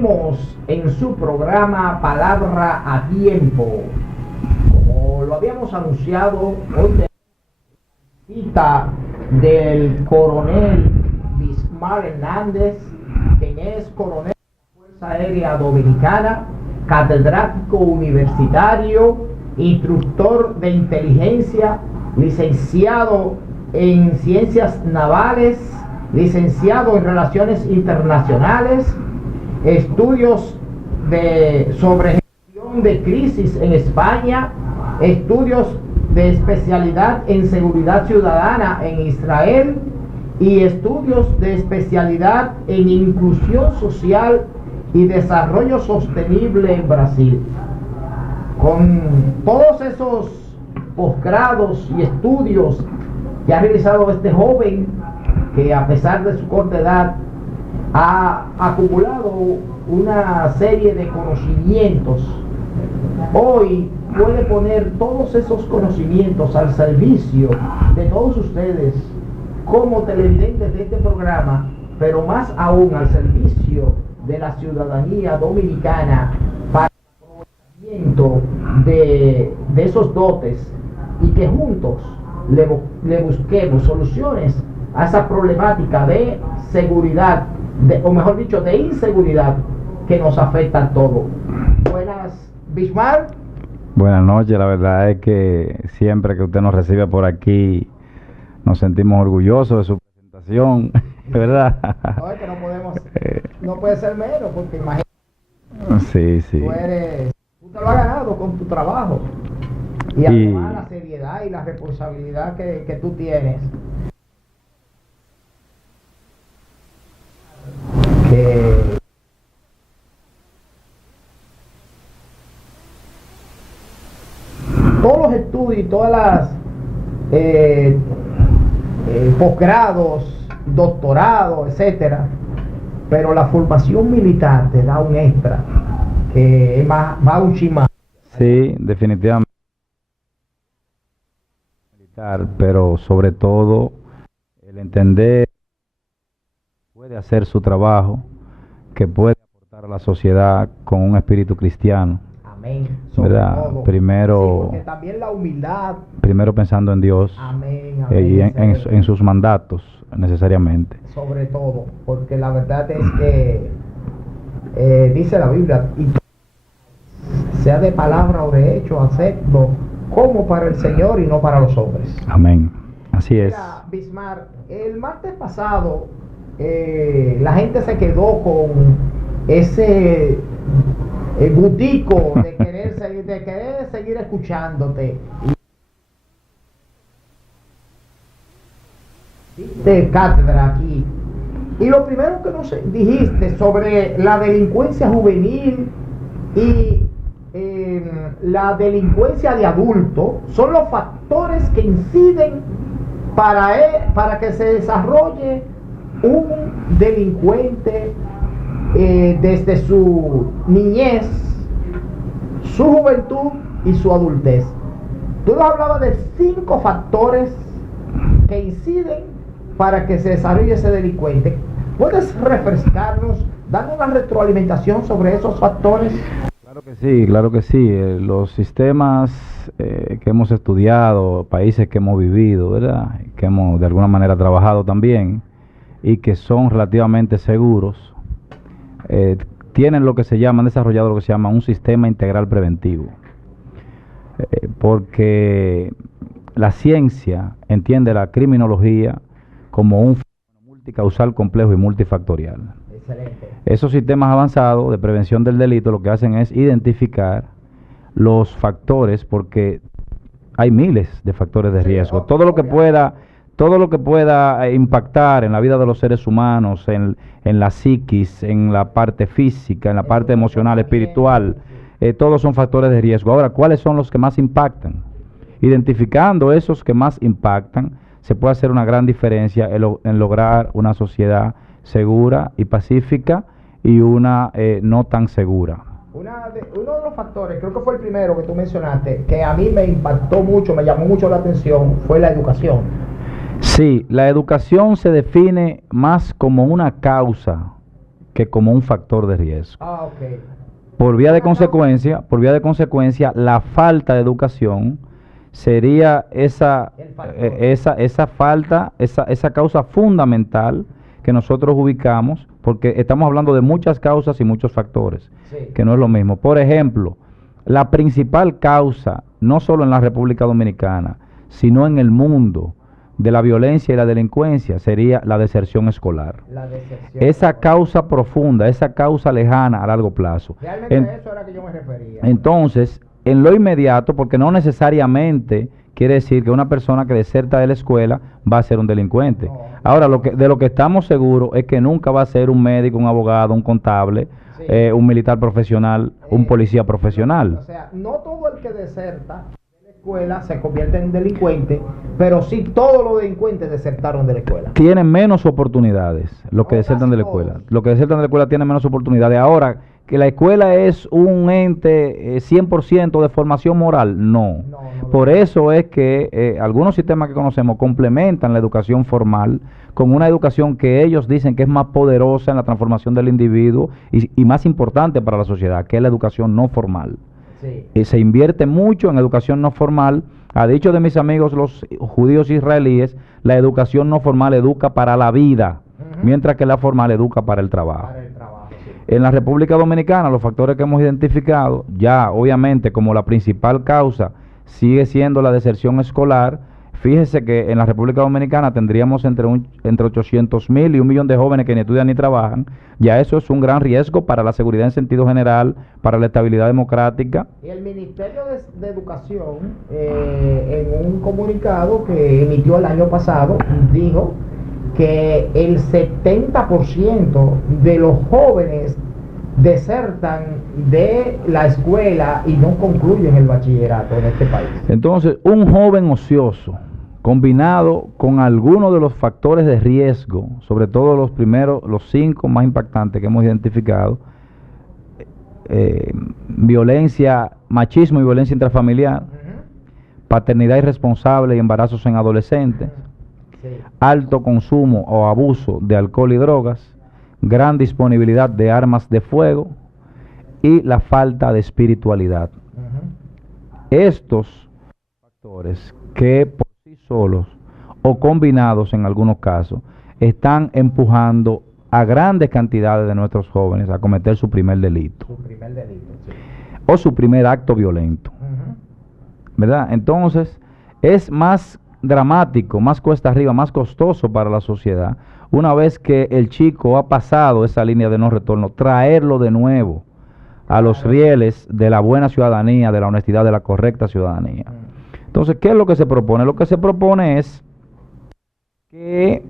Seguimos en su programa Palabra a Tiempo. Como lo habíamos anunciado, hoy tenemos cita del coronel Bismar Hernández, quien es coronel de la Fuerza Aérea Dominicana, catedrático universitario, instructor de inteligencia, licenciado en ciencias navales, licenciado en relaciones internacionales, estudios sobre gestión de crisis en España, estudios de especialidad en seguridad ciudadana en Israel y estudios de especialidad en inclusión social y desarrollo sostenible en Brasil. Con todos esos posgrados y estudios que ha realizado este joven, que a pesar de su corta edad ha acumulado una serie de conocimientos, hoy puede poner todos esos conocimientos al servicio de todos ustedes como televidentes de este programa, pero más aún al servicio de la ciudadanía dominicana para el aprovechamiento de esos dotes y que juntos le busquemos soluciones a esa problemática de seguridad, o mejor dicho, de inseguridad que nos afecta a todos. Buenas, Bismar. Buenas noches, la verdad es que siempre que usted nos recibe por aquí nos sentimos orgullosos de su presentación, ¿verdad? No, es que no podemos, no puede ser menos, porque imagínate, sí. tú te lo has ganado con tu trabajo y además la seriedad y la responsabilidad que tú tienes. Todos los estudios y todas las posgrados, doctorados, etcétera, pero la formación militar te da un extra que va un chima. Sí, definitivamente militar, pero sobre todo el entender que puede hacer su trabajo, que puede aportar a la sociedad con un espíritu cristiano. Amén. ¿Verdad? Primero, sí, porque también la humildad. Primero pensando en Dios. Amén, Y en sus mandatos, necesariamente. Sobre todo, porque la verdad es que dice la Biblia, y sea de palabra o de hecho, hacedlo como para el Señor y no para los hombres. Amén. Así es. Mira, Bismar, el martes pasado la gente se quedó con ese gustico de querer seguir escuchándote. Diste cátedra aquí. Y lo primero que nos dijiste sobre la delincuencia juvenil y la delincuencia de adulto son los factores que inciden para que se desarrolle un delincuente desde su niñez, su juventud y su adultez. Tú nos hablabas de 5 factores que inciden para que se desarrolle ese delincuente. ¿Puedes refrescarnos, darnos una retroalimentación sobre esos factores? Claro que sí. Los sistemas que hemos estudiado, países que hemos vivido, ¿verdad? Que hemos de alguna manera trabajado también y que son relativamente seguros, tienen lo que se llama, han desarrollado lo que se llama un sistema integral preventivo. Porque la ciencia entiende la criminología como un fenómeno multicausal, complejo y multifactorial. Excelente. Esos sistemas avanzados de prevención del delito lo que hacen es identificar los factores, porque hay miles de factores de riesgo. Todo lo que pueda impactar en la vida de los seres humanos, en la psiquis, en la parte física, en la parte emocional, espiritual, todos son factores de riesgo. Ahora, ¿cuáles son los que más impactan? Identificando esos que más impactan, se puede hacer una gran diferencia en lograr una sociedad segura y pacífica y una no tan segura. Uno de los factores, creo que fue el primero que tú mencionaste, que a mí me impactó mucho, me llamó mucho la atención, fue la educación. Sí, la educación se define más como una causa que como un factor de riesgo. Ah, ok. Por vía de consecuencia, la falta de educación sería esa, El factor. esa falta, esa causa fundamental que nosotros ubicamos, porque estamos hablando de muchas causas y muchos factores, Sí. que no es lo mismo. Por ejemplo, la principal causa, no solo en la República Dominicana, sino en el mundo, de la violencia y la delincuencia, sería la deserción escolar. La deserción. Esa causa profunda, esa causa lejana a largo plazo. Realmente En- a eso era que yo me refería. entonces, en lo inmediato, porque no necesariamente quiere decir que una persona que deserta de la escuela va a ser un delincuente. No. Ahora, de lo que estamos seguros es que nunca va a ser un médico, un abogado, un contable, Sí. un militar profesional, un policía profesional. O sea, no todo el que deserta de la escuela se convierte en delincuente, pero sí todos los delincuentes desertaron de la escuela. Tienen menos oportunidades los que Oh, desertan de la casi escuela. todos. Los que desertan de la escuela tienen menos oportunidades. Ahora, que la escuela es un ente 100% de formación moral, no. No, Por eso es que algunos sistemas que conocemos complementan la educación formal con una educación que ellos dicen que es más poderosa en la transformación del individuo y más importante para la sociedad, que es la educación no formal. Sí. Se invierte mucho en educación no formal. A dicho de mis amigos los judíos israelíes, la educación no formal educa para la vida, Ujú. mientras que la formal educa para el trabajo. Para el trabajo, sí. En la República Dominicana, los factores que hemos identificado, ya obviamente como la principal causa sigue siendo la deserción escolar. Fíjese que en la República Dominicana tendríamos entre 800,000 y 1 millón de jóvenes que ni estudian ni trabajan. Ya eso es un gran riesgo para la seguridad en sentido general, para la estabilidad democrática. Y el Ministerio de Educación, en un comunicado que emitió el año pasado, dijo que el 70% de los jóvenes desertan de la escuela y no concluyen el bachillerato en este país. Entonces, un joven ocioso, combinado con algunos de los factores de riesgo, sobre todo los 5 más impactantes que hemos identificado, violencia, machismo y violencia intrafamiliar, paternidad irresponsable y embarazos en adolescentes, Sí. alto consumo o abuso de alcohol y drogas, gran disponibilidad de armas de fuego y la falta de espiritualidad. Estos factores que por sí solos o combinados en algunos casos están empujando a grandes cantidades de nuestros jóvenes a cometer su primer delito Su primer delito, sí. o su primer acto violento, ¿verdad? Entonces es más dramático, más cuesta arriba, más costoso para la sociedad una vez que el chico ha pasado esa línea de no retorno, traerlo de nuevo a los rieles de la buena ciudadanía, de la honestidad, de la correcta ciudadanía. Entonces, ¿qué es lo que se propone? Lo que se propone es que,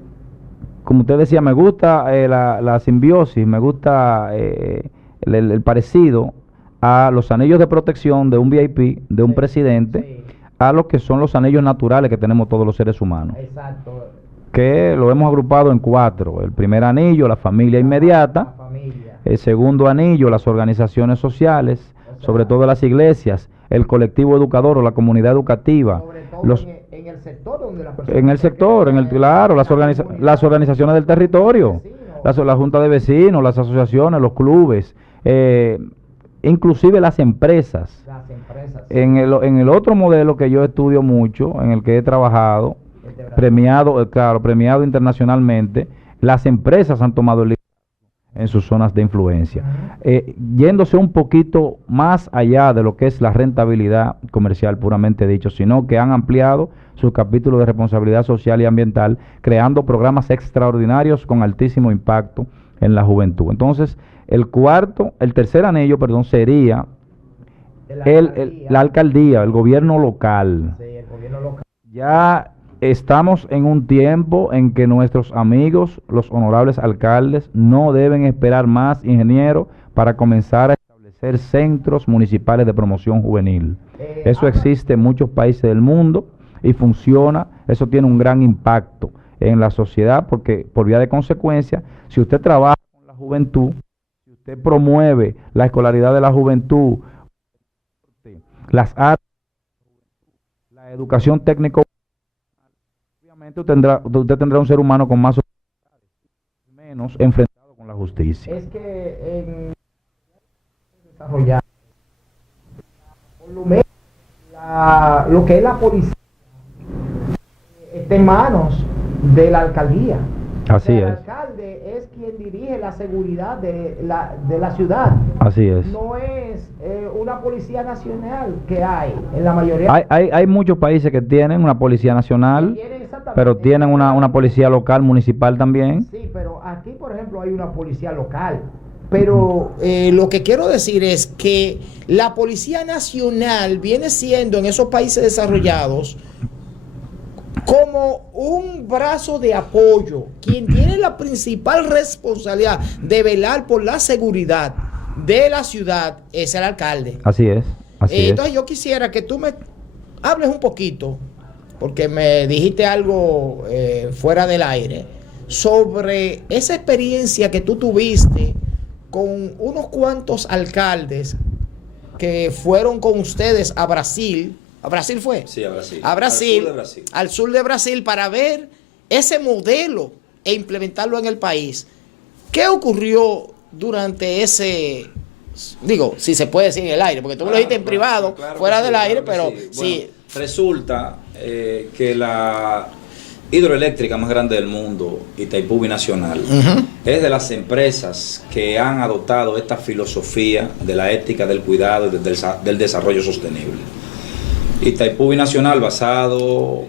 como usted decía, me gusta la simbiosis, me gusta el parecido a los anillos de protección de un VIP, de un Sí, presidente, sí. a lo que son los anillos naturales que tenemos todos los seres humanos, Exacto. que lo hemos agrupado en 4. El primer anillo, la familia La inmediata. familia. El segundo anillo, las organizaciones sociales, sobre todo las iglesias, el colectivo educador o la comunidad educativa, Sobre todo los, en el sector donde la persona en el sector, claro, las organizaciones del territorio, la junta de vecinos, las asociaciones, los clubes, inclusive las empresas. Las empresas. En el otro modelo que yo estudio mucho, en el que he trabajado, El de Brasil. premiado internacionalmente, las empresas han tomado el en sus zonas de influencia, yéndose un poquito más allá de lo que es la rentabilidad comercial puramente dicho, sino que han ampliado sus capítulos de responsabilidad social y ambiental, creando programas extraordinarios con altísimo impacto en la juventud. Entonces, el tercer anillo, sería la alcaldía, el gobierno local. Sí, el gobierno local. Ya estamos en un tiempo en que nuestros amigos, los honorables alcaldes, no deben esperar más, ingeniero, para comenzar a establecer centros municipales de promoción juvenil. Eso existe en muchos países del mundo y funciona. Eso tiene un gran impacto en la sociedad porque, por vía de consecuencia, si usted trabaja con la juventud, si usted promueve la escolaridad de la juventud, las artes, la educación técnico, obviamente usted tendrá un ser humano con más oportunidades, menos enfrentado con la justicia. es que en desarrollar, por lo menos lo que es la policía está en manos de la alcaldía. Así El es. alcalde es quien dirige la seguridad de la ciudad. Así es. No es una policía nacional que hay en la mayoría. Hay muchos países que tienen una policía nacional, pero tienen una policía local, municipal también. Sí, pero aquí, por ejemplo, hay una policía local. Pero lo que quiero decir es que la Policía Nacional viene siendo en esos países desarrollados como un brazo de apoyo. Quien tiene la principal responsabilidad de velar por la seguridad de la ciudad es el alcalde. Así es. Entonces yo quisiera que tú me hables un poquito, porque me dijiste algo fuera del aire, sobre esa experiencia que tú tuviste con unos cuantos alcaldes que fueron con ustedes a Brasil. ¿A Brasil fue? Sí, a Brasil. A Brasil, Al sur de Brasil. Al sur de Brasil, para ver ese modelo e implementarlo en el país. ¿Qué ocurrió durante ese, digo, si se puede decir en el aire, porque tú me lo dijiste en privado, fuera del aire, pero sí. Bueno, resulta que la hidroeléctrica más grande del mundo, Itaipú Binacional, es de las empresas que han adoptado esta filosofía de la ética del cuidado y del desarrollo sostenible. Itaipú Binacional basada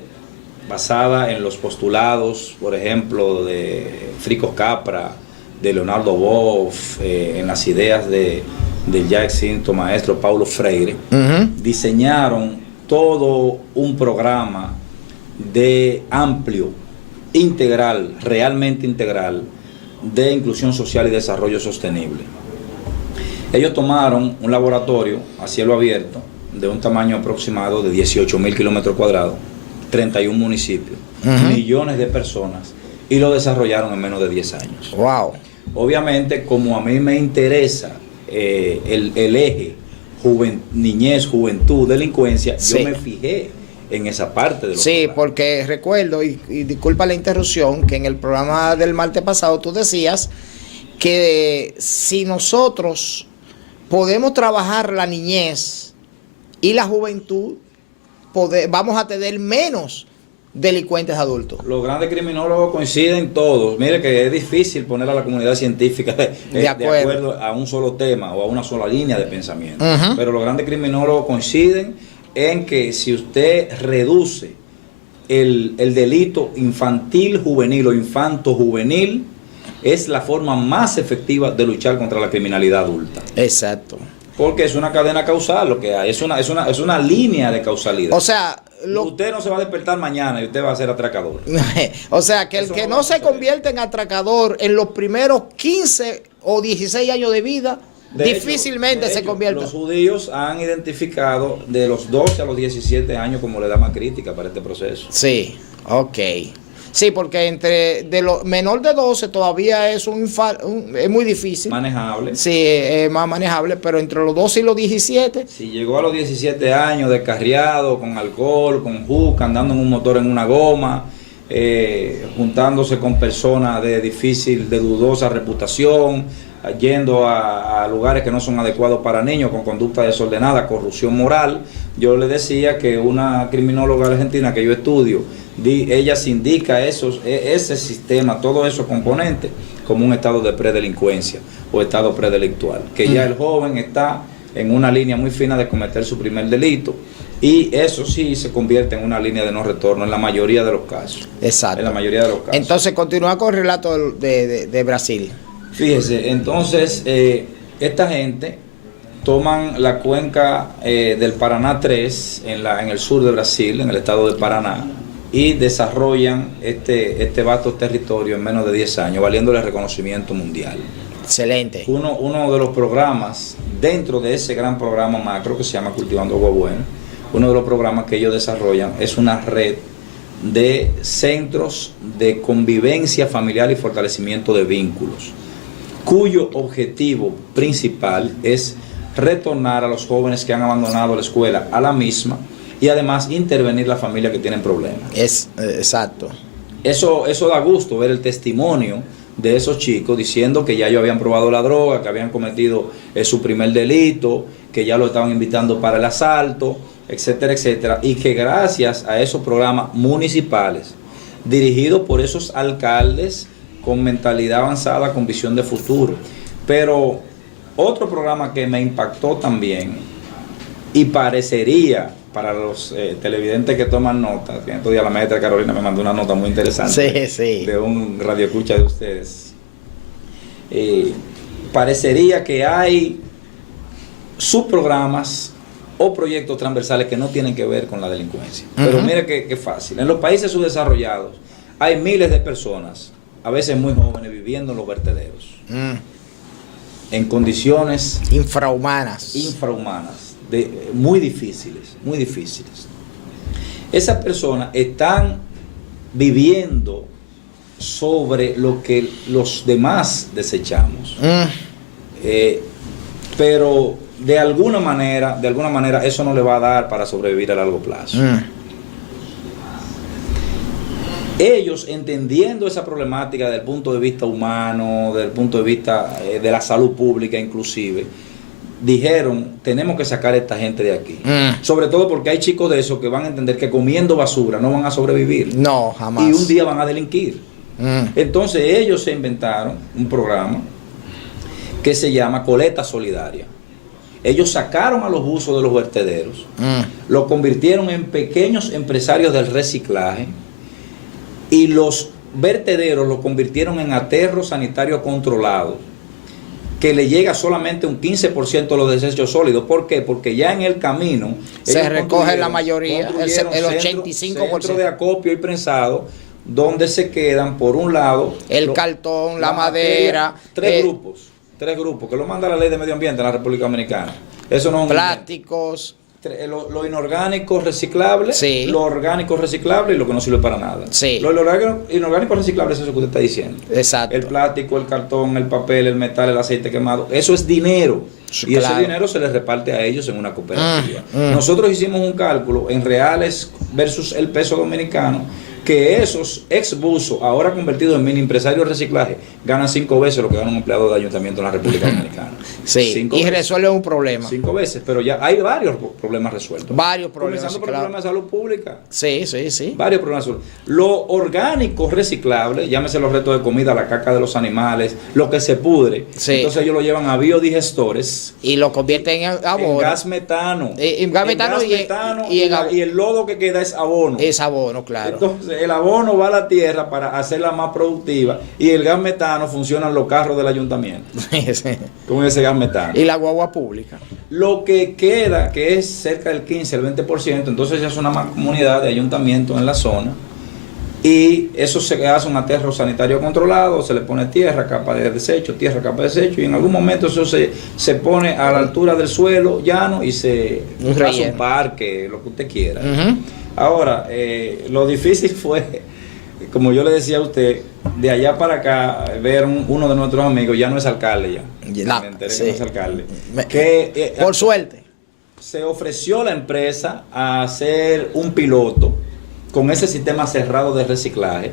en los postulados, por ejemplo, de Fricos Capra, de Leonardo Boff, en las ideas del ya extinto maestro Paulo Freire, diseñaron todo un programa de amplio, integral, realmente integral, de inclusión social y desarrollo sostenible. Ellos tomaron un laboratorio a cielo abierto de un tamaño aproximado de 18.000 kilómetros cuadrados, 31 municipios, millones de personas, y lo desarrollaron en menos de 10 años. Wow. Obviamente, como a mí me interesa el eje niñez, juventud, delincuencia, Sí. yo me fijé en esa parte de los Sí, programas. porque recuerdo, y disculpa la interrupción, que en el programa del martes pasado tú decías que si nosotros podemos trabajar la niñez y la juventud, vamos a tener menos delincuentes adultos. Los grandes criminólogos coinciden todos. Mire que es difícil poner a la comunidad científica de acuerdo a un solo tema o a una sola línea de pensamiento. Pero los grandes criminólogos coinciden en que si usted reduce el delito infantil juvenil o infanto juvenil, es la forma más efectiva de luchar contra la criminalidad adulta. Exacto. Porque es una cadena causal lo que hay, es una línea de causalidad. O sea, usted no se va a despertar mañana y usted va a ser atracador. o sea, que el Eso que no no va a se suceder. convierte en atracador en los primeros 15 o 16 años de vida, difícilmente se convierte. Los judíos han identificado de los 12 a los 17 años como la edad más crítica para este proceso. Sí, ok. Sí, porque entre de lo menor de 12 todavía es es muy difícil. Manejable. Sí, es más manejable, pero entre los 12 y los 17, Si llegó a los 17 años descarriado, con alcohol, con juca, andando en un motor en una goma, juntándose con personas de dudosa reputación, yendo a lugares que no son adecuados para niños, con conducta desordenada, corrupción moral. Yo le decía que una criminóloga argentina que yo estudio, ella se indica ese sistema, todos esos componentes, como un estado de predelincuencia o estado predelictual, que ya el joven está en una línea muy fina de cometer su primer delito, y eso sí se convierte en una línea de no retorno en la mayoría de los casos. exacto. En la mayoría de los casos. Entonces, continúa con el relato de Brasil. Fíjese, entonces esta gente toman la cuenca del Paraná 3 en el sur de Brasil, en el estado de Paraná, y desarrollan este vasto territorio en menos de 10 años, valiéndole reconocimiento mundial. Excelente. Uno de los programas, dentro de ese gran programa macro que se llama Cultivando Agua Buena, uno de los programas que ellos desarrollan es una red de centros de convivencia familiar y fortalecimiento de vínculos, cuyo objetivo principal es retornar a los jóvenes que han abandonado la escuela a la misma y además intervenir la familia que tienen problemas. Exacto. Eso da gusto ver el testimonio de esos chicos diciendo que ya ellos habían probado la droga, que habían cometido su primer delito, que ya lo estaban invitando para el asalto, etcétera, etcétera, y que gracias a esos programas municipales dirigidos por esos alcaldes con mentalidad avanzada, con visión de futuro. Pero otro programa que me impactó también y parecería para los televidentes que toman nota, que estos días la maestra Carolina me mandó una nota muy interesante de un radioescucha de ustedes, parecería que hay subprogramas o proyectos transversales que no tienen que ver con la delincuencia. Pero mire qué fácil. En los países subdesarrollados hay miles de personas, a veces muy jóvenes, viviendo en los vertederos. En condiciones infrahumanas, muy difíciles. Esas personas están viviendo sobre lo que los demás desechamos. Pero de alguna manera eso no le va a dar para sobrevivir a largo plazo. Ellos, entendiendo esa problemática desde el punto de vista humano, desde el punto de vista de la salud pública inclusive, dijeron, tenemos que sacar a esta gente de aquí. Sobre todo porque hay chicos de esos que van a entender que comiendo basura no van a sobrevivir. No, jamás. Y un día van a delinquir. Entonces ellos se inventaron un programa que se llama Coleta Solidaria. Ellos sacaron a los buzos de los vertederos, los convirtieron en pequeños empresarios del reciclaje, y los vertederos los convirtieron en aterros sanitarios controlados, que le llega solamente un 15% de los desechos sólidos. ¿Por qué? Porque ya en el camino se recoge la mayoría, el 85%. Centros de acopio y prensado, donde se quedan, por un lado, el cartón, la madera, tres grupos, que lo manda la ley de medio ambiente en la República Dominicana. Eso no es plásticos, lo inorgánico reciclable, lo orgánico reciclable y lo que no sirve para nada. Lo inorgánico reciclable es eso que usted está diciendo. Exacto. El plástico, el cartón, el papel, el metal, el aceite quemado, eso es dinero. Y ese dinero se les reparte a ellos en una cooperativa. Nosotros hicimos un cálculo en reales versus el peso dominicano, que esos ex buzos, ahora convertidos en mini empresarios de reciclaje, ganan 5 veces lo que gana un empleado de ayuntamiento en la República Dominicana. Y resuelven un problema. 5 veces, pero ya hay varios problemas resueltos. Varios problemas. Comenzando por el problema de salud pública. Varios problemas de salud. Lo orgánico reciclable, llámese los restos de comida, la caca de los animales, lo que se pudre. Entonces ellos lo llevan a biodigestores. Y lo convierten en abono. En gas metano. Y el lodo que queda es abono. Es abono, claro. Entonces, el abono va a la tierra para hacerla más productiva, y el gas metano funcionan los carros del ayuntamiento con ese gas metano. Y la guagua pública. Lo que queda, que es cerca del 15 al 20%, entonces ya es una comunidad de ayuntamiento en la zona, y eso se hace un aterro sanitario controlado, se le pone tierra, capa de desecho, y en algún momento eso se pone a la altura del suelo llano y se hace un parque, lo que usted quiera. Ahora, lo difícil fue, como yo le decía a usted, de allá para acá, ver uno de nuestros amigos, ya no es alcalde ya. Me enteré que no es alcalde. Por suerte. Se ofreció la empresa a hacer un piloto con ese sistema cerrado de reciclaje,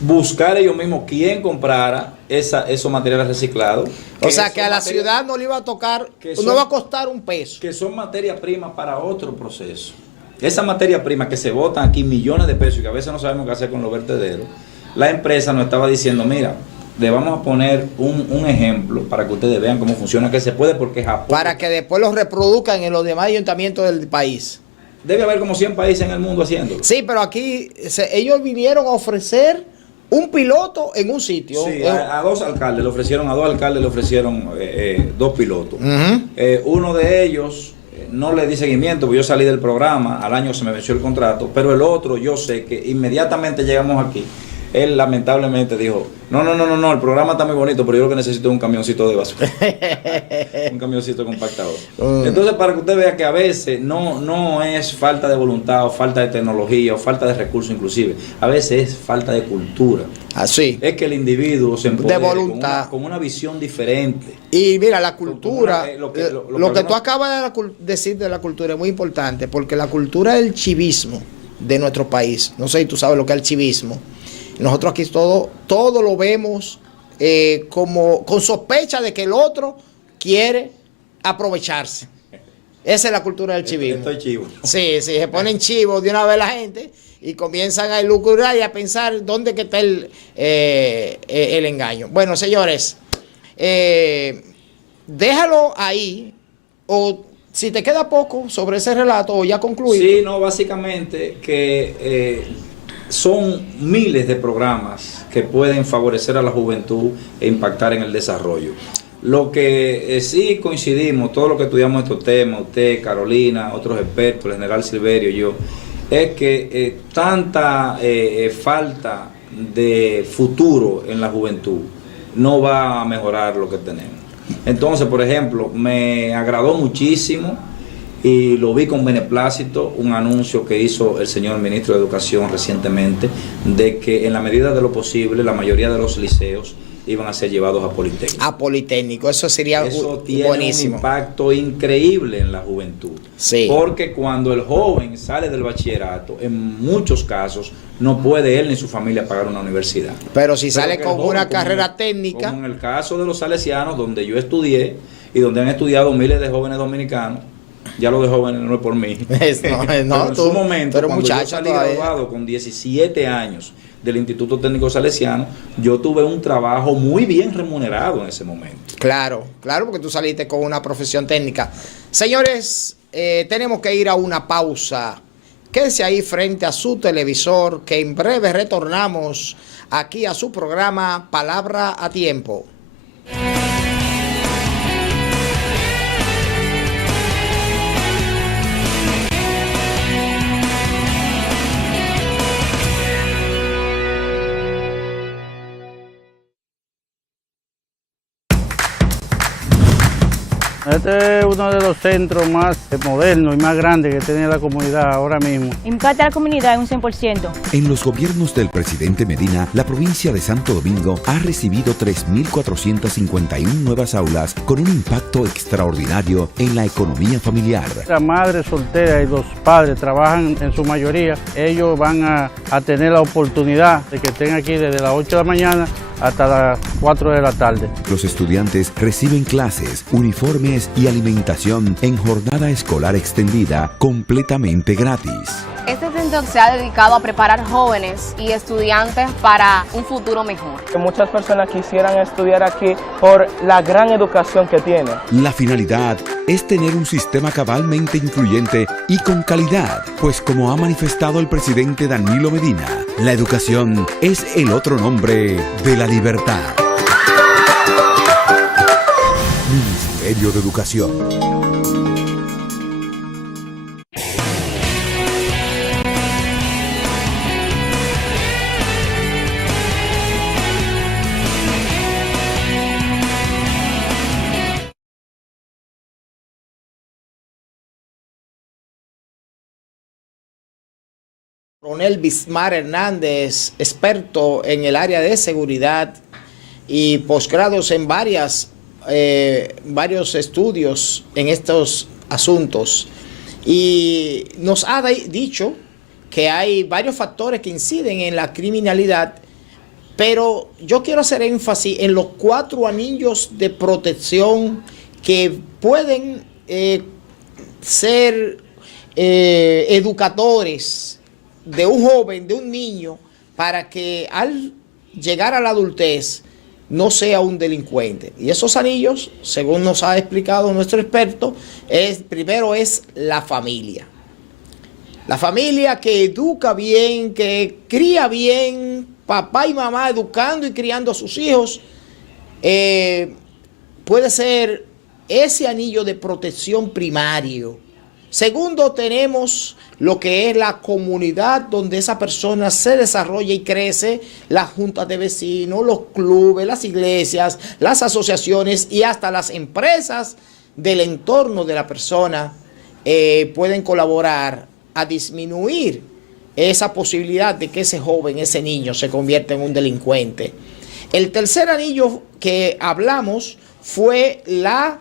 buscar ellos mismos quién comprara esos materiales reciclados. O sea, que a la ciudad no le iba a tocar, no va a costar un peso. Que son materia prima para otro proceso. Esa materia prima que se botan aquí millones de pesos y que a veces no sabemos qué hacer con los vertederos, la empresa nos estaba diciendo, mira, le vamos a poner un ejemplo para que ustedes vean cómo funciona, que se puede, porque Japón... Para que después los reproduzcan en los demás ayuntamientos del país. Debe haber como 100 países en el mundo haciéndolo. Sí, pero aquí ellos vinieron a ofrecer un piloto en un sitio. Sí, a dos alcaldes le ofrecieron, dos pilotos. Uno de ellos... no le di seguimiento, porque yo salí del programa, al año se me venció el contrato, pero el otro yo sé que inmediatamente llegamos aquí, él lamentablemente dijo, no, el programa está muy bonito, pero yo lo que necesito es un camioncito de basura, un camioncito compactador. Entonces, para que usted vea que a veces no es falta de voluntad, o falta de tecnología, o falta de recursos inclusive, a veces es falta de cultura. Así. Es que el individuo se empodere de voluntad, con una visión diferente. Y mira, la cultura, lo que tú acabas de decir de la cultura es muy importante, porque la cultura del chivismo de nuestro país, no sé si tú sabes lo que es el chivismo. Nosotros aquí todo lo vemos como con sospecha de que el otro quiere aprovecharse. Esa es la cultura del chivismo. Estoy chivo. Sí, se ponen chivos de una vez la gente y comienzan a elucubrar y a pensar dónde que está el engaño. Bueno, señores, déjalo ahí, o si te queda poco sobre ese relato, o ya concluido. Sí, no, básicamente que son miles de programas que pueden favorecer a la juventud e impactar en el desarrollo. Lo que sí coincidimos, todos los que estudiamos estos temas, usted, Carolina, otros expertos, el general Silverio y yo, es que tanta falta de futuro en la juventud no va a mejorar lo que tenemos. Entonces, por ejemplo, me agradó muchísimo y lo vi con beneplácito un anuncio que hizo el señor ministro de Educación recientemente de que en la medida de lo posible la mayoría de los liceos iban a ser llevados a Politécnico. A Politécnico, eso sería eso tiene buenísimo. Un impacto increíble en la juventud. Sí. Porque cuando el joven sale del bachillerato, en muchos casos, no puede él ni su familia pagar una universidad. Pero si sale con joven, una carrera técnica. Como en el caso de los salesianos, donde yo estudié y donde han estudiado miles de jóvenes dominicanos. Ya lo de jóvenes no es por mí. No, pero en su momento, cuando yo salí todavía graduado con 17 años del Instituto Técnico Salesiano, yo tuve un trabajo muy bien remunerado en ese momento. Claro, claro, porque tú saliste con una profesión técnica. Señores, tenemos que ir a una pausa. Quédese ahí frente a su televisor, que en breve retornamos aquí a su programa Palabra a Tiempo. Este es uno de los centros más modernos y más grandes que tiene la comunidad ahora mismo. Impacta a la comunidad un 100%. En los gobiernos del presidente Medina, la provincia de Santo Domingo ha recibido 3.451 nuevas aulas con un impacto extraordinario en la economía familiar. La madre soltera y los padres trabajan en su mayoría. Ellos van a tener la oportunidad de que estén aquí desde las 8 de la mañana hasta las 4 de la tarde. Los estudiantes reciben clases, uniformes y alimentación en jornada escolar extendida completamente gratis. Este centro se ha dedicado a preparar jóvenes y estudiantes para un futuro mejor. Muchas personas quisieran estudiar aquí por la gran educación que tiene. La finalidad es tener un sistema cabalmente incluyente y con calidad, pues como ha manifestado el presidente Danilo Medina, la educación es el otro nombre de la libertad. Ministerio de Educación. Coronel Bismar Hernández, experto en el área de seguridad y posgrados en varios estudios en estos asuntos. Y nos ha dicho que hay varios factores que inciden en la criminalidad, pero yo quiero hacer énfasis en los 4 anillos de protección que pueden ser educadores de un joven, de un niño, para que al llegar a la adultez no sea un delincuente. Y esos anillos, según nos ha explicado nuestro experto, primero es la familia. La familia que educa bien, que cría bien, papá y mamá educando y criando a sus hijos, puede ser ese anillo de protección primario. Segundo, tenemos lo que es la comunidad donde esa persona se desarrolla y crece, las juntas de vecinos, los clubes, las iglesias, las asociaciones y hasta las empresas del entorno de la persona pueden colaborar a disminuir esa posibilidad de que ese joven, ese niño se convierta en un delincuente. El tercer anillo que hablamos fue la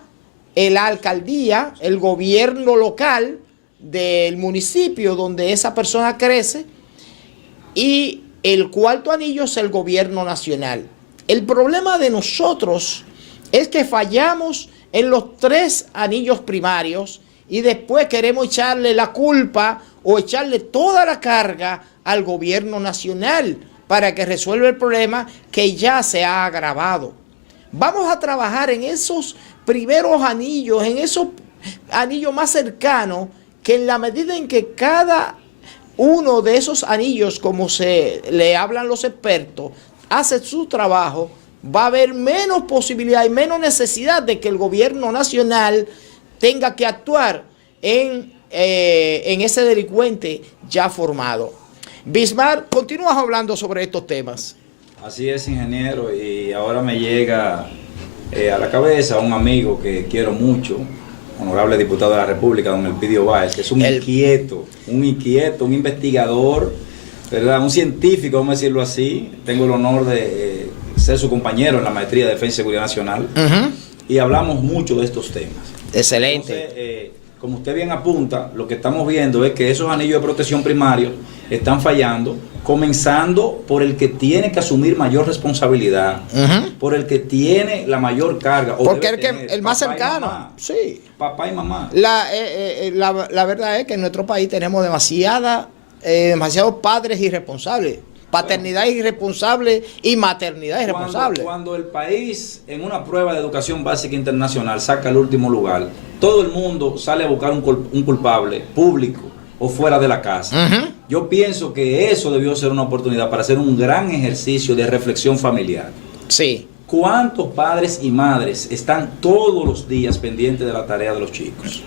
alcaldía, el gobierno local del municipio donde esa persona crece, y el cuarto anillo es el gobierno nacional. El problema de nosotros es que fallamos en los 3 anillos primarios y después queremos echarle la culpa o echarle toda la carga al gobierno nacional para que resuelva el problema que ya se ha agravado. Vamos a trabajar en esos primeros anillos, en esos anillos más cercanos, que en la medida en que cada uno de esos anillos, como se le hablan los expertos, hace su trabajo, va a haber menos posibilidad y menos necesidad de que el gobierno nacional tenga que actuar en ese delincuente ya formado. Bismarck, continúas hablando sobre estos temas. Así es, ingeniero, y ahora me llega a la cabeza un amigo que quiero mucho, honorable diputado de la República, don Elpidio Báez, que es un inquieto, un investigador, ¿verdad? Un científico, vamos a decirlo así. Tengo el honor de ser su compañero en la maestría de Defensa y Seguridad Nacional, y hablamos mucho de estos temas. Excelente. Entonces, como usted bien apunta, lo que estamos viendo es que esos anillos de protección primarios están fallando, comenzando por el que tiene que asumir mayor responsabilidad, por el que tiene la mayor carga. Porque el más cercano. Sí. Papá y mamá. La verdad es que en nuestro país tenemos demasiados padres irresponsables. Paternidad irresponsable y maternidad irresponsable. Cuando el país en una prueba de educación básica internacional saca el último lugar, todo el mundo sale a buscar un culpable público o fuera de la casa. Yo pienso que eso debió ser una oportunidad para hacer un gran ejercicio de reflexión familiar. Sí. ¿Cuántos padres y madres están todos los días pendientes de la tarea de los chicos?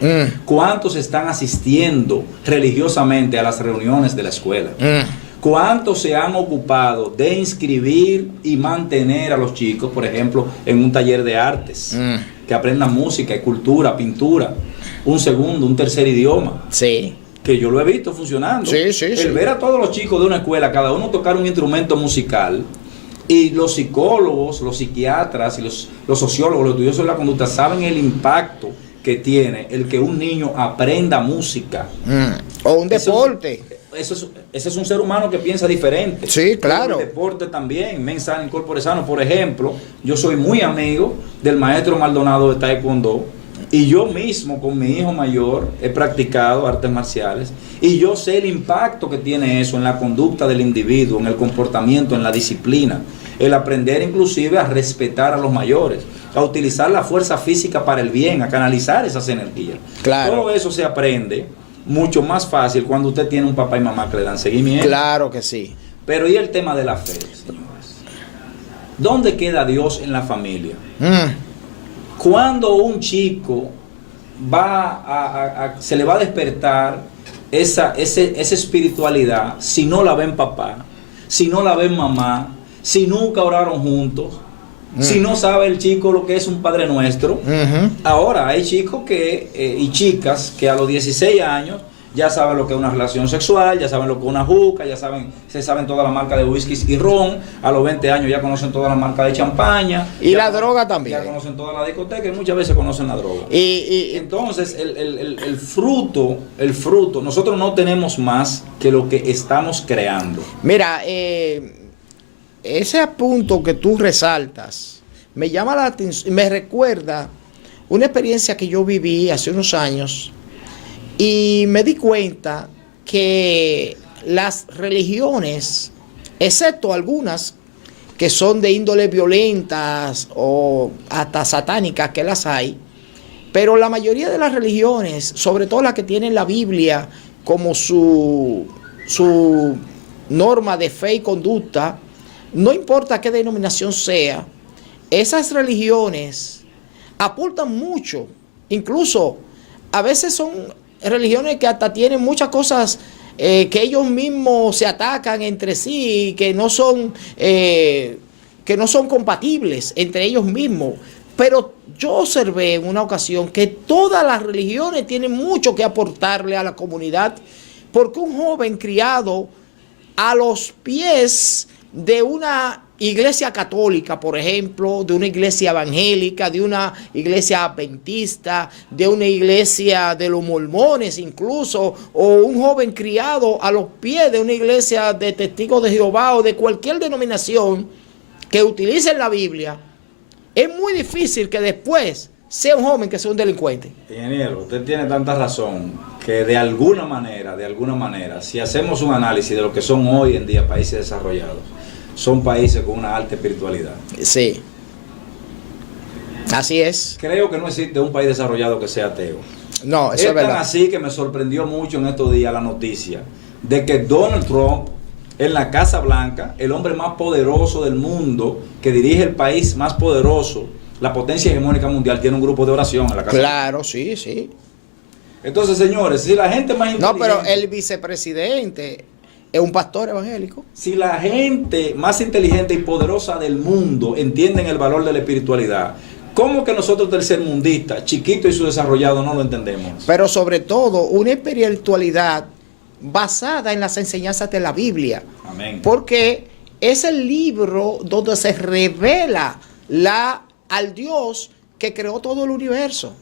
¿Cuántos están asistiendo religiosamente a las reuniones de la escuela? ¿Cuántos se han ocupado de inscribir y mantener a los chicos, por ejemplo, en un taller de artes, que aprendan música y cultura, pintura, un segundo, un tercer idioma? Sí. Que yo lo he visto funcionando. El ver a todos los chicos de una escuela, cada uno tocar un instrumento musical, y los psicólogos, los psiquiatras y los sociólogos, los estudiosos de la conducta saben el impacto que tiene el que un niño aprenda música. O un deporte. Ese es un ser humano que piensa diferente. Sí, claro. El deporte también, mens sana in corpore sano. Por ejemplo, yo soy muy amigo del maestro Maldonado de Taekwondo, y yo mismo con mi hijo mayor he practicado artes marciales, y yo sé el impacto que tiene eso en la conducta del individuo, en el comportamiento, en la disciplina, el aprender inclusive a respetar a los mayores, a utilizar la fuerza física para el bien, a canalizar esas energías. Claro. Todo eso se aprende mucho más fácil cuando usted tiene un papá y mamá que le dan seguimiento. Claro que sí. Pero ¿y el tema de la fe, señores? ¿Dónde queda Dios en la familia? Cuando un chico se le va a despertar esa espiritualidad, si no la ven papá, si no la ven mamá, si nunca oraron juntos, si no sabe el chico lo que es un Padre Nuestro? Ahora hay chicos y chicas que a los 16 años ya saben lo que es una relación sexual, ya saben lo que es una juca, se saben toda la marca de whiskies y ron. A los 20 años ya conocen toda la marca de champaña. Y la droga también. Ya conocen toda la discoteca y muchas veces conocen la droga. Entonces, el fruto, nosotros no tenemos más que lo que estamos creando. Mira, ese punto que tú resaltas me llama la atención, me recuerda una experiencia que yo viví hace unos años, y me di cuenta que las religiones, excepto algunas que son de índole violentas o hasta satánicas, que las hay, pero la mayoría de las religiones, sobre todo las que tienen la Biblia como su norma de fe y conducta, no importa qué denominación sea, esas religiones aportan mucho. Incluso a veces son religiones que hasta tienen muchas cosas que ellos mismos se atacan entre sí, que no son compatibles entre ellos mismos. Pero yo observé en una ocasión que todas las religiones tienen mucho que aportarle a la comunidad, porque un joven criado a los pies de una iglesia católica, por ejemplo, de una iglesia evangélica, de una iglesia adventista, de una iglesia de los mormones incluso, o un joven criado a los pies de una iglesia de testigos de Jehová o de cualquier denominación, que utilicen la Biblia, es muy difícil que después sea un joven que sea un delincuente. Ingeniero, usted tiene tanta razón que de alguna manera, si hacemos un análisis de lo que son hoy en día países desarrollados, son países con una alta espiritualidad. Sí. Así es. Creo que no existe un país desarrollado que sea ateo. No, eso es tan verdad. así que me sorprendió mucho en estos días la noticia de que Donald Trump, en la Casa Blanca, el hombre más poderoso del mundo, que dirige el país más poderoso, la potencia hegemónica mundial, tiene un grupo de oración en la Casa Blanca. Claro, sí, sí. Entonces, señores, si la gente más inteligente... No, pero el vicepresidente es un pastor evangélico. Si la gente más inteligente y poderosa del mundo entienden el valor de la espiritualidad, ¿cómo que nosotros tercermundistas, chiquitos y subdesarrollados, no lo entendemos? Pero sobre todo, una espiritualidad basada en las enseñanzas de la Biblia. Amén. Porque es el libro donde se revela al Dios que creó todo el universo.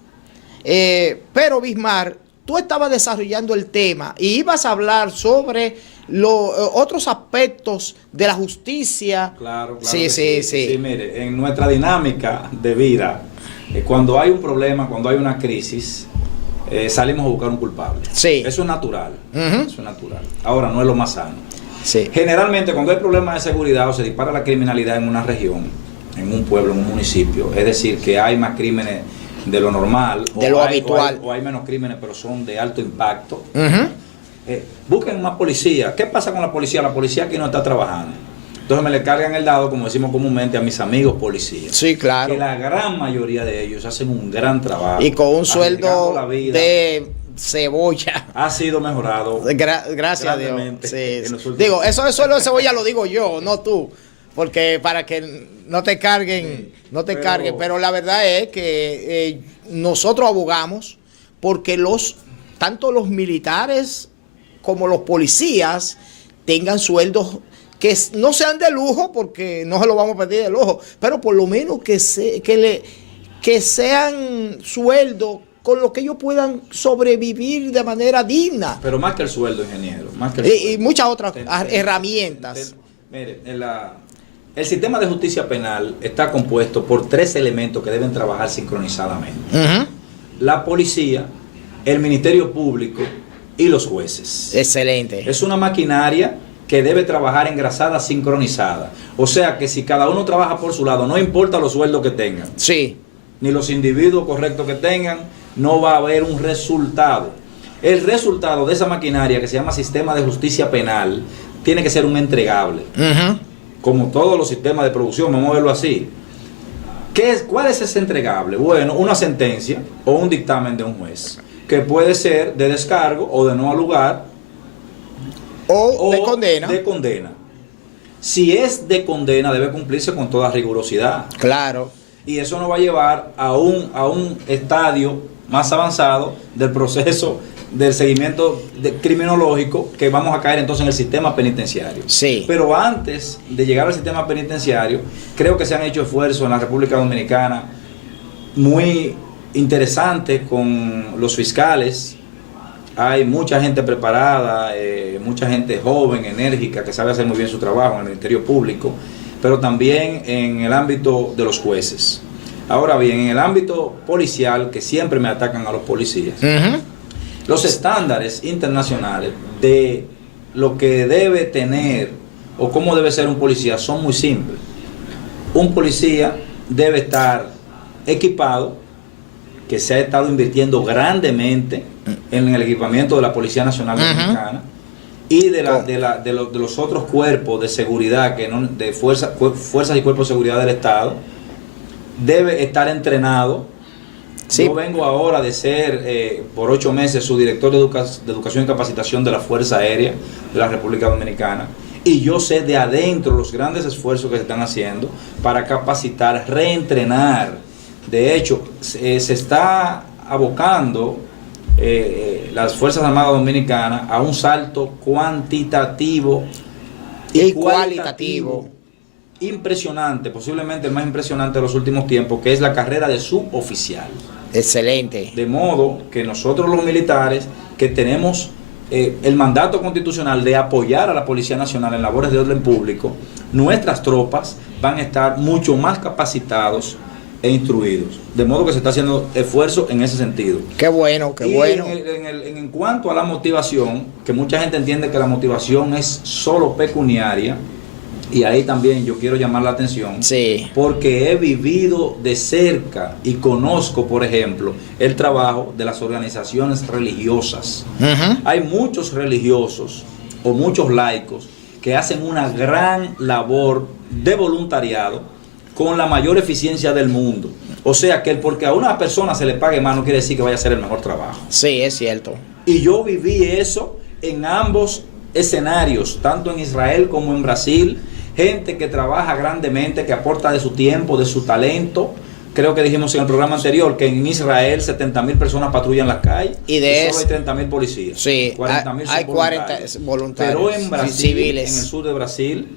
Pero Bismar, tú estabas desarrollando el tema y ibas a hablar sobre otros aspectos de la justicia. Claro, Sí. Sí, mire, en nuestra dinámica de vida, cuando hay un problema, cuando hay una crisis, salimos a buscar un culpable. Sí. Eso es natural. Ujú. Eso es natural. Ahora, no es lo más sano. Sí. Generalmente, cuando hay problemas de seguridad o se dispara la criminalidad en una región, en un pueblo, en un municipio, es decir, que hay más crímenes de lo normal, De lo habitual. o hay menos crímenes, pero son de alto impacto. Ujú. Busquen más policía. ¿Qué pasa con la policía? La policía aquí no está trabajando. Entonces me le cargan el dado, como decimos comúnmente, a mis amigos policías. Sí, claro. Que la gran mayoría de ellos hacen un gran trabajo. Y con un arriesgando sueldo la vida. de cebolla. Ha sido mejorado. Gracias a Dios. grandemente Sí, en los últimos digo, eso de sueldo de cebolla lo digo yo, no tú. Porque para que no te carguen, pero la verdad es que nosotros abogamos porque tanto los militares como los policías tengan sueldos que no sean de lujo, porque no se lo vamos a pedir de lujo, pero por lo menos que sean sueldos con lo que ellos puedan sobrevivir de manera digna. Pero más que el sueldo, ingeniero. Más que el Y sueldo. muchas otras herramientas. Mire, el sistema de justicia penal está compuesto por 3 elementos que deben trabajar sincronizadamente. Ujú. La policía, el Ministerio Público y los jueces. Excelente. Es una maquinaria que debe trabajar engrasada, sincronizada. O sea que si cada uno trabaja por su lado, no importa los sueldos que tengan, Sí. ni los individuos correctos que tengan, no va a haber un resultado. El resultado de esa maquinaria que se llama sistema de justicia penal tiene que ser un entregable. Ujú. Como todos los sistemas de producción, vamos a verlo así. ¿Cuál es ese entregable? Bueno, una sentencia o un dictamen de un juez, que puede ser de descargo o de no al lugar, O de condena. de condena. Si es de condena, debe cumplirse con toda rigurosidad. Claro. Y eso nos va a llevar a un estadio más avanzado del proceso del seguimiento criminológico, que vamos a caer entonces en el sistema penitenciario. Sí. Pero antes de llegar al sistema penitenciario, creo que se han hecho esfuerzos en la República Dominicana muy interesantes con los fiscales. Hay mucha gente preparada, mucha gente joven, enérgica, que sabe hacer muy bien su trabajo en el Ministerio Público, pero también en el ámbito de los jueces. Ahora bien, en el ámbito policial, que siempre me atacan a los policías, Ujú. los estándares internacionales de lo que debe tener o cómo debe ser un policía son muy simples. Un policía debe estar equipado, que se ha estado invirtiendo grandemente en el equipamiento de la Policía Nacional Dominicana y de los otros cuerpos de seguridad, de fuerzas y cuerpos de seguridad del Estado. Debe estar entrenado. Sí. Yo vengo ahora de ser por 8 meses su director de educación y capacitación de la Fuerza Aérea de la República Dominicana, y yo sé de adentro los grandes esfuerzos que se están haciendo para capacitar, reentrenar. De hecho, se está abocando las Fuerzas Armadas Dominicanas a un salto cuantitativo Y cualitativo. impresionante, posiblemente el más impresionante de los últimos tiempos, que es la carrera de suboficial. Excelente. De modo que nosotros los militares, que tenemos el mandato constitucional de apoyar a la Policía Nacional en labores de orden público, nuestras tropas van a estar mucho más capacitados e instruidos. De modo que se está haciendo esfuerzo en ese sentido. Qué bueno, qué y bueno. En cuanto a la motivación, que mucha gente entiende que la motivación es solo pecuniaria, y ahí también yo quiero llamar la atención, Sí. porque he vivido de cerca y conozco, por ejemplo, el trabajo de las organizaciones religiosas. Ujú. Hay muchos religiosos o muchos laicos que hacen una gran labor de voluntariado con la mayor eficiencia del mundo. O sea que porque a una persona se le pague más no quiere decir que vaya a hacer el mejor trabajo. Sí, es cierto. Y yo viví eso en ambos escenarios, tanto en Israel como en Brasil. Gente que trabaja grandemente, que aporta de su tiempo, de su talento. Creo que dijimos en el programa anterior que en Israel 70.000 personas patrullan las calles Y de solo hay 30.000 policías. Sí, 40.000 son hay 40 voluntarios. voluntarios. Pero en Brasil, civiles. en el sur de Brasil,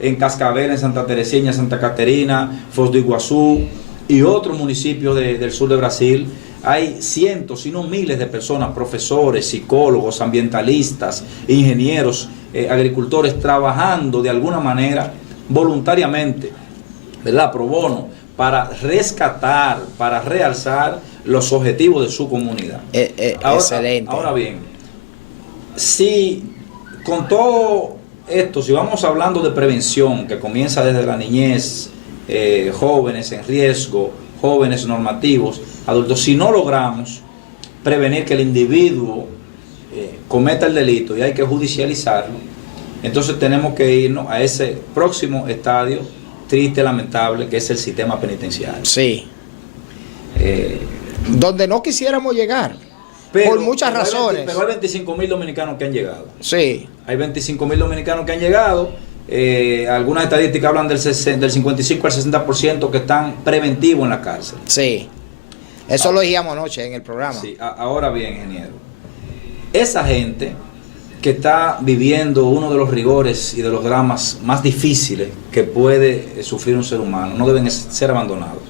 en Cascabel, en Santa Teresina, Santa Caterina, Foz do Iguazú y otros municipios del sur de Brasil, hay cientos, si no miles de personas, profesores, psicólogos, ambientalistas, ingenieros, agricultores, trabajando de alguna manera voluntariamente, ¿verdad? Pro bono, para rescatar, para realzar los objetivos de su comunidad. Excelente. Ahora bien, si con todo esto, si vamos hablando de prevención, que comienza desde la niñez, jóvenes en riesgo, jóvenes normativos, adultos, si no logramos prevenir que el individuo cometa el delito y hay que judicializarlo, entonces tenemos que irnos a ese próximo estadio triste, lamentable, que es el sistema penitenciario. Sí. Donde no quisiéramos llegar, por muchas razones. Pero hay 25.000 dominicanos que han llegado. Sí. Hay 25.000 dominicanos que han llegado. Algunas estadísticas hablan del 55 al 60% que están preventivos en la cárcel. Sí. Eso lo dijimos anoche en el programa. Sí. Ahora bien, ingeniero, esa gente que está viviendo uno de los rigores y de los dramas más difíciles que puede sufrir un ser humano, no deben ser abandonados,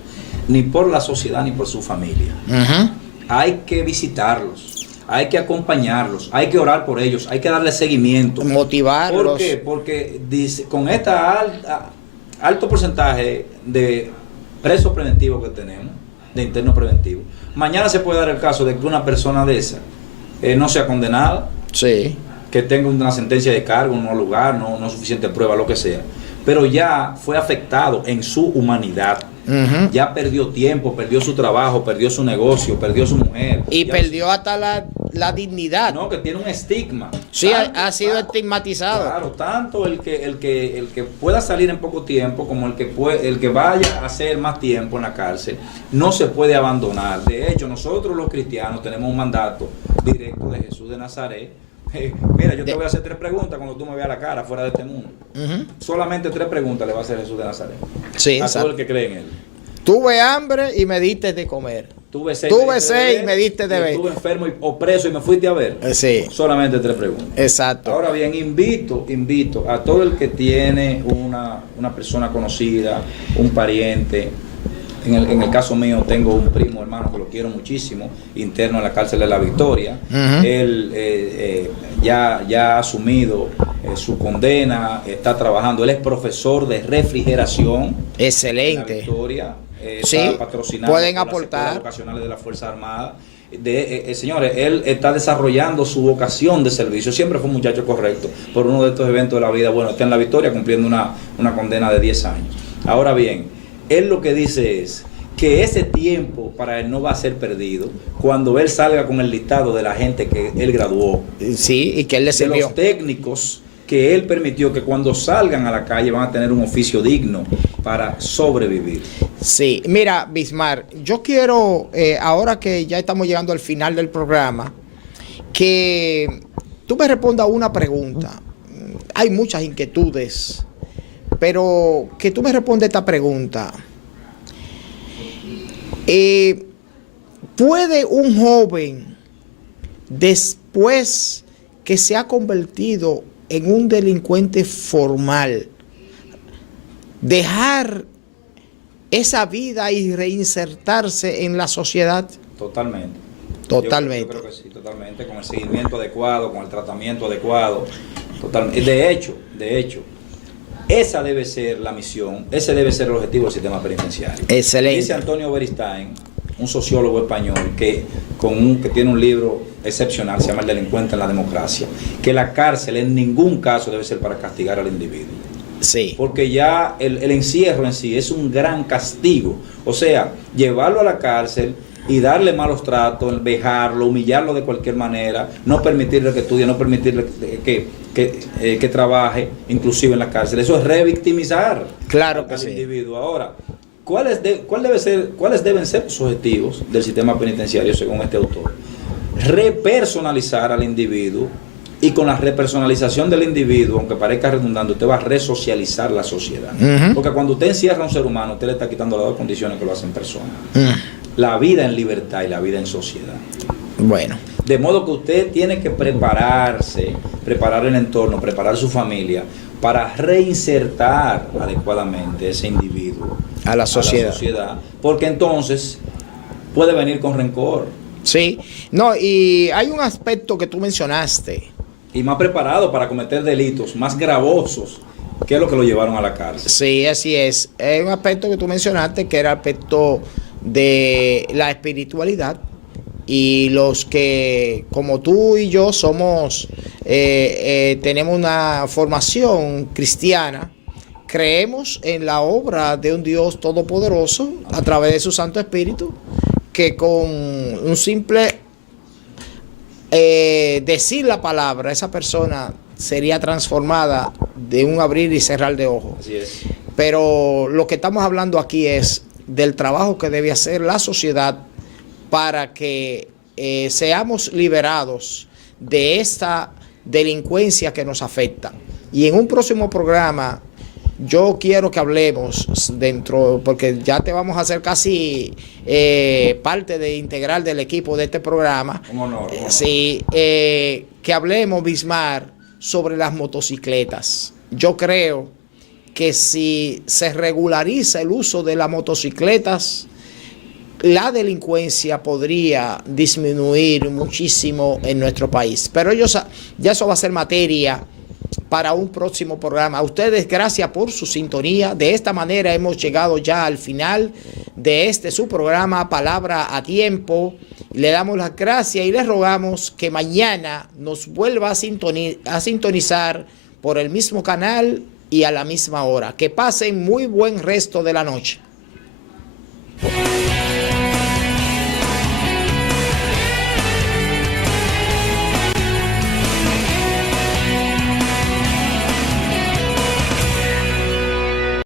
ni por la sociedad ni por su familia. Ujú. Hay que visitarlos, hay que acompañarlos, hay que orar por ellos, hay que darle seguimiento. Motivarlos. ¿Por qué? Porque dice, con este alto porcentaje de presos preventivos que tenemos, de internos preventivos, mañana se puede dar el caso de que una persona de esa no sea condenada, Sí. que tenga una sentencia de cargo, no lugar, no suficiente prueba, lo que sea, pero ya fue afectado en su humanidad. Ujú. Ya perdió tiempo, perdió su trabajo, perdió su negocio, perdió su mujer. Y Ya perdió hasta la dignidad. no, que tiene un estigma. Sí, Tanto, ha sido estigmatizado. Claro, tanto el que pueda salir en poco tiempo como el que vaya a hacer más tiempo en la cárcel, no se puede abandonar. De hecho, nosotros los cristianos tenemos un mandato directo de Jesús de Nazaret. Mira, yo te voy a hacer 3 preguntas cuando tú me veas la cara fuera de este mundo. Ujú. Solamente 3 preguntas le va a hacer Jesús de Nazaret. Sí, a exacto. todo el que cree en él. Tuve hambre y me diste de comer. Tuve sed y me diste de ver. Estuve enfermo o preso y me fuiste a ver. Sí. Solamente 3 preguntas. Exacto. Ahora bien, invito a todo el que tiene una persona conocida, un pariente. En el caso mío tengo un primo hermano que lo quiero muchísimo, interno en la cárcel de La Victoria. Ujú. Él ya ha asumido su condena, está trabajando. Él es profesor de refrigeración en La Excelente. Victoria. Sí, Está patrocinado pueden por las aportar. escuelas vocacionales de la Fuerza Armada. Señores, él está desarrollando su vocación de servicio. Siempre fue un muchacho correcto. Por uno de estos eventos de la vida, bueno, está en La Victoria cumpliendo una condena de 10 años. Ahora bien, él lo que dice es que ese tiempo para él no va a ser perdido cuando él salga con el listado de la gente que él graduó, Sí, y que él le de sirvió. los técnicos que él permitió que cuando salgan a la calle van a tener un oficio digno para sobrevivir. Sí, mira, Bismar, yo quiero, ahora que ya estamos llegando al final del programa, que tú me respondas una pregunta. Hay muchas inquietudes, pero que tú me respondas esta pregunta. ¿Puede un joven, después que se ha convertido en un delincuente formal, dejar esa vida y reinsertarse en la sociedad? Totalmente. Totalmente. Yo creo que sí, totalmente. totalmente, con el seguimiento adecuado, con el tratamiento adecuado. Totalmente. De hecho, esa debe ser la misión, ese debe ser el objetivo del sistema penitenciario. Excelente. Dice Antonio Beristain, un sociólogo español que tiene un libro excepcional, se llama El delincuente en la democracia, que la cárcel en ningún caso debe ser para castigar al individuo. Sí. Porque ya el encierro en sí es un gran castigo. O sea, llevarlo a la cárcel y darle malos tratos, vejarlo, humillarlo de cualquier manera, no permitirle que estudie, no permitirle que trabaje, inclusive en la cárcel. Eso es revictimizar al individuo. Ahora, ¿cuáles deben ser los objetivos del sistema penitenciario según este autor? Repersonalizar al individuo, y con la repersonalización del individuo, aunque parezca redundante, usted va a resocializar la sociedad. Porque cuando usted encierra a un ser humano, usted le está quitando las dos condiciones que lo hacen persona. La vida en libertad y la vida en sociedad. Bueno. De modo que usted tiene que prepararse, preparar el entorno, preparar su familia para reinsertar adecuadamente ese individuo a la sociedad. Porque entonces puede venir con rencor. Sí. No, y hay un aspecto que tú mencionaste. Y más preparado para cometer delitos más gravosos, que es lo que lo llevaron a la cárcel. Sí, así es. Hay un aspecto que tú mencionaste que era el aspecto de la espiritualidad, y los que como tú y yo somos tenemos una formación cristiana, creemos en la obra de un Dios todopoderoso a través de su Santo Espíritu, que con un simple decir la palabra, esa persona sería transformada de un abrir y cerrar de ojos. Así es. Pero lo que estamos hablando aquí es del trabajo que debe hacer la sociedad para que seamos liberados de esta delincuencia que nos afecta. Y en un próximo programa yo quiero que hablemos porque ya te vamos a hacer casi parte integral del equipo de este programa. Un honor. Sí, que hablemos, Bismar, sobre las motocicletas. Yo creo que si se regulariza el uso de las motocicletas, la delincuencia podría disminuir muchísimo en nuestro país. Pero ya eso va a ser materia para un próximo programa. A ustedes, gracias por su sintonía. De esta manera hemos llegado ya al final de su programa Palabra a Tiempo. Le damos las gracias y les rogamos que mañana nos vuelva a sintonizar por el mismo canal y a la misma hora. Que pasen muy buen resto de la noche.